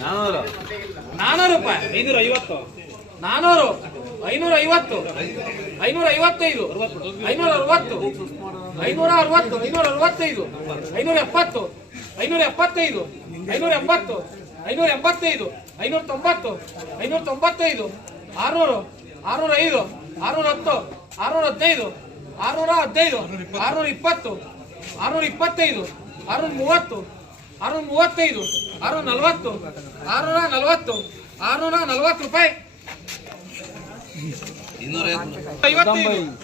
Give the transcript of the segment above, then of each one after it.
ನಾನೂರು ನಾನೂರು. ರೂಪಾಯಿ ಐನೂರ ಐವತ್ತು ನಾನೂರು. ಐನೂರ ಐವತ್ತು ಐನೂರ ಐವತ್ತೈದು ಐನೂರ ಅರವತ್ತು ಐನೂರ ಅರವತ್ತು ಐನೂರ ಅರವತ್ತೈದು ಐನೂರ ಎಪ್ಪತ್ತು ಐನೂರ ಎಪ್ಪತ್ತೈದು ಐನೂರ ಎಂಬತ್ತು ಐನೂರ ಎಂಬತ್ತೈದು ಐನೂರ ತೊಂಬತ್ತು ಐನೂರ ತೊಂಬತ್ತೈದು ಆರ್ನೂರು. ಆರ್ನೂರ ಐದು ಆರ್ನೂರ ಹತ್ತು ಆರ್ನೂರ ಹದಿನೈದು ಆರ್ನೂರ ಹದಿನೈದು ಆರ್ನೂರ ಇಪ್ಪತ್ತು ಆರ್ನೂರ ಇಪ್ಪತ್ತೈದು ಆರುನೂರ ಮೂವತ್ತು ಆರುನೂರ ಮೂವತ್ತೈದು ಆರುನೂರ ನಲವತ್ತು ಆರುನೂರ ನಲವತ್ತು ಆರುನೂರ ನಲವತ್ತು ರೂಪಾಯಿ.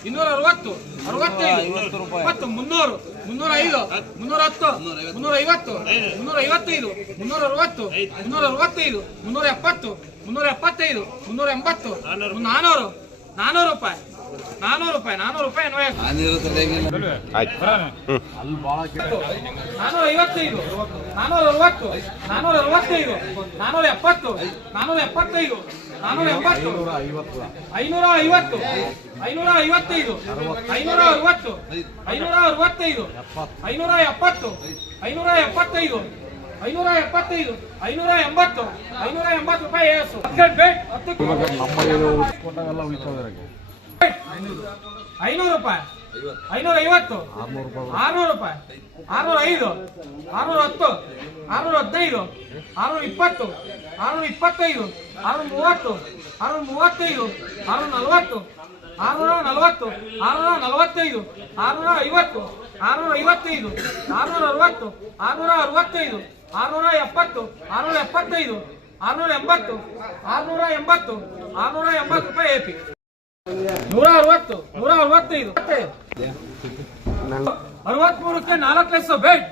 ಇನ್ನೂರ ಅರವತ್ತು ಅರವತ್ತೈದು ಮುನ್ನೂರು ಮುನ್ನೂರ ಐದು ಮುನ್ನೂರ ಹತ್ತು ಮುನ್ನೂರ ಐವತ್ತು ಮುನ್ನೂರ ಐವತ್ತೈದು ಮುನ್ನೂರ ಅರವತ್ತು ಮುನ್ನೂರ ಅರವತ್ತೈದು ಮುನ್ನೂರ ಎಪ್ಪತ್ತು ಮುನ್ನೂರ ಎಪ್ಪತ್ತೈದು ಮುನ್ನೂರ ಎಂಬತ್ತು ನಾನೂರು ನಾನೂರು ರೂಪಾಯಿ. ನಾನೂರು ರೂಪಾಯಿ ನಾನೂರು ರೂಪಾಯಿ ನಾನೂರ ಐವತ್ತೈದು ನಾನೂರ ಅರವತ್ತು ನಾನೂರ ಅರವತ್ತೈದು ನಾನೂರ ಎಪ್ಪತ್ತು ನಾನೂರ ಎಪ್ಪತ್ತೈದು ನಾನೂರ ಎಂಬತ್ತು ಐನೂರ ಐವತ್ತು. ಐನೂರ ಐವತ್ತೈದು ಐನೂರ ಅರವತ್ತು ಐನೂರ ಅರವತ್ತೈದು ಐನೂರ ಎಪ್ಪತ್ತು ಐನೂರ ಎಪ್ಪತ್ತೈದು ಐನೂರ ಎಪ್ಪತ್ತೈದು ಐನೂರ ಎಂಬತ್ತು ಐನೂರ ಎಂಬತ್ತು ರೂಪಾಯಿ ಹತ್ತು ಐನೂರು ರೂಪಾಯಿ. ಐನೂರ ಐವತ್ತು ಆರ್ನೂರು ರೂಪಾಯಿ. ಆರ್ನೂರ ಐದು ಆರ್ನೂರ ಹತ್ತು ಆರ್ನೂರ ಹದಿನೈದು ಆರ್ನೂರ ಇಪ್ಪತ್ತು ಆರ್ನೂರ ಇಪ್ಪತ್ತೈದು ಆರ್ನೂರ ಮೂವತ್ತು ಆರ್ನೂರ ಮೂವತ್ತೈದು ಆರ್ನೂರ ನಲವತ್ತು ಆರ್ನೂರ ನಲವತ್ತು ಆರ್ನೂರ ನಲವತ್ತೈದು ಆರ್ನೂರ ಐವತ್ತು ಆರ್ನೂರ ಐವತ್ತೈದು ಆರ್ನೂರ ಅರವತ್ತು ಆರ್ನೂರ ಅರವತ್ತೈದು ಆರ್ನೂರ ಎಪ್ಪತ್ತು ಆರ್ನೂರ ಎಪ್ಪತ್ತೈದು ಆರ್ನೂರ ಎಂಬತ್ತು ಆರ್ನೂರ ಎಂಬತ್ತು ಆರ್ನೂರ ಎಂಬತ್ತು ರೂಪಾಯಿ ಎ ಪಿ ನೂರ ಅರವತ್ತು ನೂರ ಅರವತ್ತೈದು ಅರವತ್ಮೂರಕ್ಕೆ ನಾಲ್ಕು ಲಕ್ಷ ಬೇಡ್.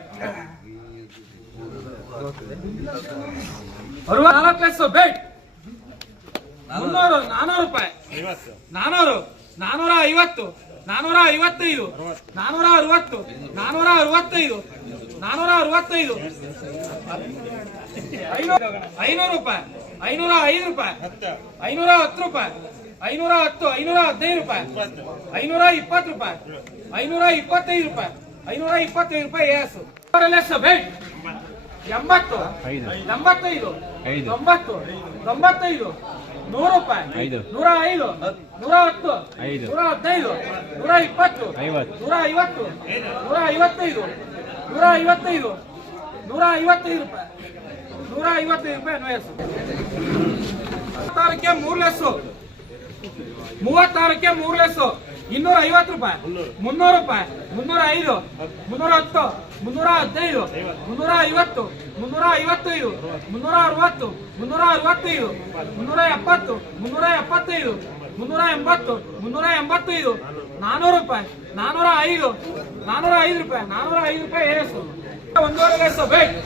ನಾಲ್ಕು ಲಕ್ಷ ಬೇಡ್. ಮುನ್ನೂರು, ನಾನೂರು ರೂಪಾಯಿ. ನಾನೂರು, ನಾನೂರ ಐವತ್ತು, ನಾನೂರ ಐವತ್ತೈದು, ನಾನೂರ ಅರವತ್ತು, ನಾನೂರ ಅರವತ್ತೈದು ನಾನೂರ ಅರವತ್ತೈದು. ಐನೂರು ರೂಪಾಯಿ. ಐನೂರ ಐದು ರೂಪಾಯಿ. ಐನೂರ ಹತ್ತು ರೂಪಾಯಿ. ಐನೂರ ಹತ್ತು ಐನೂರ ಹದಿನೈದು ರೂಪಾಯಿ. ಐನೂರ ಇಪ್ಪತ್ತು ರೂಪಾಯಿ. ಐನೂರ ಇಪ್ಪತ್ತೈದು ರೂಪಾಯಿ. ಐನೂರ ಇಪ್ಪತ್ತೈದು ರೂಪಾಯಿ ಎಸ್ ಲೆಸ್ ಬೇಟ್ ಎಂಬತ್ತು. ಎಂಬತ್ತೈದು. ತೊಂಬತ್ತು. ತೊಂಬತ್ತೈದು. ನೂರು ರೂಪಾಯಿ. ನೂರ ಐದು. ನೂರ ಹತ್ತು. ನೂರ ಹದಿನೈದು. ನೂರ ಇಪ್ಪತ್ತು. ನೂರ ಐವತ್ತು. ನೂರ ಐವತ್ತೈದು. ನೂರ ಐವತ್ತೈದು. ನೂರ ಐವತ್ತೈದು ರೂಪಾಯಿ. ನೂರ ಐವತ್ತು ರೂಪಾಯಿ ಅನ್ವಯಿಸು ಮೂವತ್ತಾರಕ್ಕೆ ಮೂರ್ ಲೆಸ್ಸು. ಮೂವತ್ತಾರಕ್ಕೆ ಮೂರ್ ಲೆಸ್ಸು. ಇನ್ನೂರ ಐವತ್ತು ರೂಪಾಯಿ. ಮುನ್ನೂರು ರೂಪಾಯಿ. ಮುನ್ನೂರ ಐದು ಮುನ್ನೂರ ಹತ್ತು ಮುನ್ನೂರ ಹದಿನೈದು ಮುನ್ನೂರ ಐವತ್ತು ಮುನ್ನೂರ ಐವತ್ತೈದು ಮುನ್ನೂರ ಅರವತ್ತು ಮುನ್ನೂರ ಅರವತ್ತೈದು ಮುನ್ನೂರ ಎಪ್ಪತ್ತು ಮುನ್ನೂರ ಎಪ್ಪತ್ತೈದು ಮುನ್ನೂರ ಎಂಬತ್ತು ಮುನ್ನೂರ ಎಂಬತ್ತೈದು ನಾನೂರು ರೂಪಾಯಿ. ನಾನೂರ ಐದು ನಾನೂರ ಐದು ರೂಪಾಯಿ. ನಾನೂರ ಐದು ರೂಪಾಯಿ ಏಸು ಒಂದೂವರೆ ಬೇಕು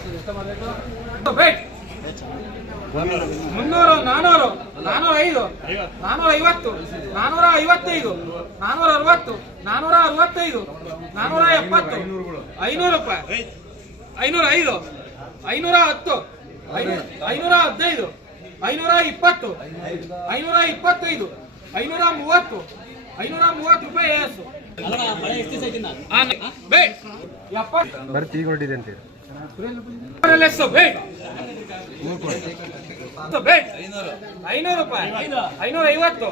ಮುನ್ನೂರು ನಾನೂರು ನಾನೂರ ಐದು ನಾನೂರ ಐವತ್ತು ನಾನೂರ ಐವತ್ತೈದು ನಾನೂರ ಅರವತ್ತು ನಾನೂರ ಅರವತ್ತೈದು ನಾನೂರ ಎಪ್ಪತ್ತು ಐನೂರು ರೂಪಾಯಿ ಐನೂರ ಐದು ಐನೂರ ಹತ್ತು ಐನೂ- ಐನೂರ ಹದಿನೈದು ಐನೂರ ಇಪ್ಪತ್ತು ಐನೂರ ಇಪ್ಪತ್ತೈದು ಐನೂರ ಮೂವತ್ತು ಐನೂರ ಮೂವತ್ತು ರೂಪಾಯಿ ಎಪ್ಪತ್ತು ಐನೂರು ರೂಪಾಯಿ. ಐನೂರ ಐವತ್ತು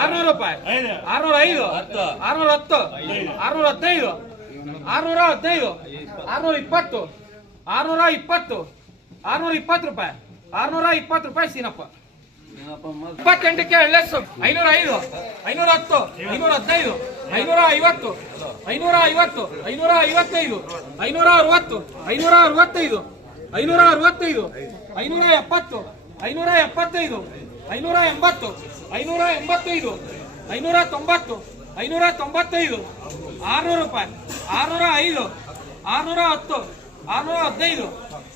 ಆರ್ನೂರು ರೂಪಾಯಿ. ಐದು ಆರ್ನೂರ ಹತ್ತು ಆರ್ನೂರ ಇಪ್ಪತ್ತು ಆರ್ನೂರ ಇಪ್ಪತ್ತು ಆರ್ನೂರ ಇಪ್ಪತ್ತು ರೂಪಾಯಿ. ಆರ್ನೂರ ಇಪ್ಪತ್ತು ರೂಪಾಯಿ ಸೀನಪ್ಪ. ಇಪ್ಪತ್ತೆಂಟಕ್ಕೆ ಲೆಸ್ ಐನೂರ ಐದು ಐನೂರ ಹತ್ತು ಐನೂರ ಹದಿನೈದು ಐನೂರ ಐವತ್ತು ಐನೂರ ಐವತ್ತು ಐನೂರ ಐವತ್ತೈದು ಐನೂರ ಅರವತ್ತು ಐನೂರ ಅರವತ್ತೈದು ಐನೂರ ಅರವತ್ತೈದು ಐನೂರ ಎಪ್ಪತ್ತು ಐನೂರ ಎಪ್ಪತ್ತೈದು ಐನೂರ ಎಂಬತ್ತು ಐನೂರ ಎಂಬತ್ತೈದು ಐನೂರ ತೊಂಬತ್ತು ಐನೂರ ತೊಂಬತ್ತೈದು ಆರ್ನೂರು ರೂಪಾಯಿ ಆರ್ನೂರ ಐದು ಆರ್ನೂರ ಹತ್ತು ಆರ್ನೂರ ಹದಿನೈದು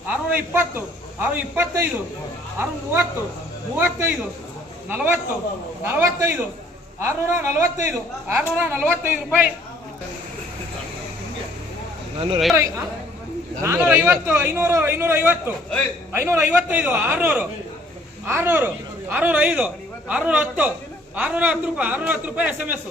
ಆರ್ನೂರ ಇಪ್ಪತ್ತು ಆರು ಇಪ್ಪತ್ತೈದು ಆರು ಮೂವತ್ತು ಮೂವತ್ತೈದು ನಲವತ್ತು ನಲವತ್ತೈದು ಆರ್ನೂರ ನಲವತ್ತೈದು ಆರ್ನೂರ ನಲವತ್ತೈದು ರೂಪಾಯಿ. ನಾನೂರ ಐವತ್ತು ಐನೂರು ಐನೂರ ಐವತ್ತು ಐನೂರ ಐವತ್ತೈದು ಆರ್ನೂರು ಆರ್ನೂರು ಆರ್ನೂರ ಐದು ಆರ್ನೂರ ಹತ್ತು ಆರ್ನೂರ ಹತ್ತು ರೂಪಾಯಿ ಆರ್ನೂರ ಹತ್ತು ರೂಪಾಯಿ ಎಸ್ ಎಂ ಎಸ್